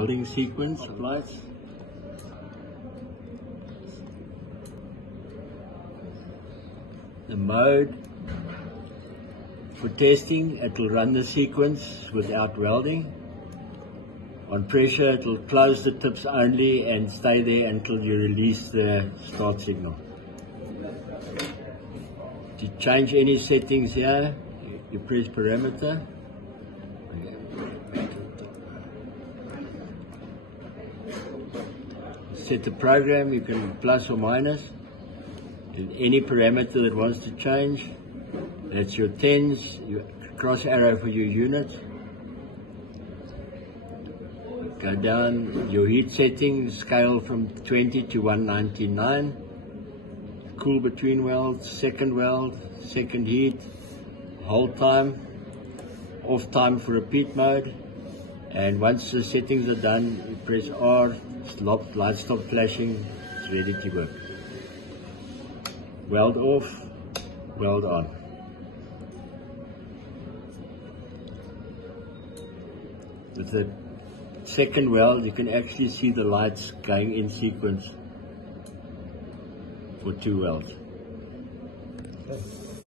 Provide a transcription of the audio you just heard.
welding sequence of lights. The mode for testing, it will run the sequence without welding. On pressure, it will close the tips only and stay there until you release the start signal. To change any settings here, you press parameter. Set the program, you can plus or minus. And any parameter that wants to change, that's your tens, your cross arrow for your units. Go down your heat settings, scale from 20 to 199. Cool between welds, second heat, hold time, off time for repeat mode. And once the settings are done, you press R, light stop flashing, it's ready to work. Weld off, weld on. With the second weld, you can actually see the lights going in sequence for 2 welds. Okay.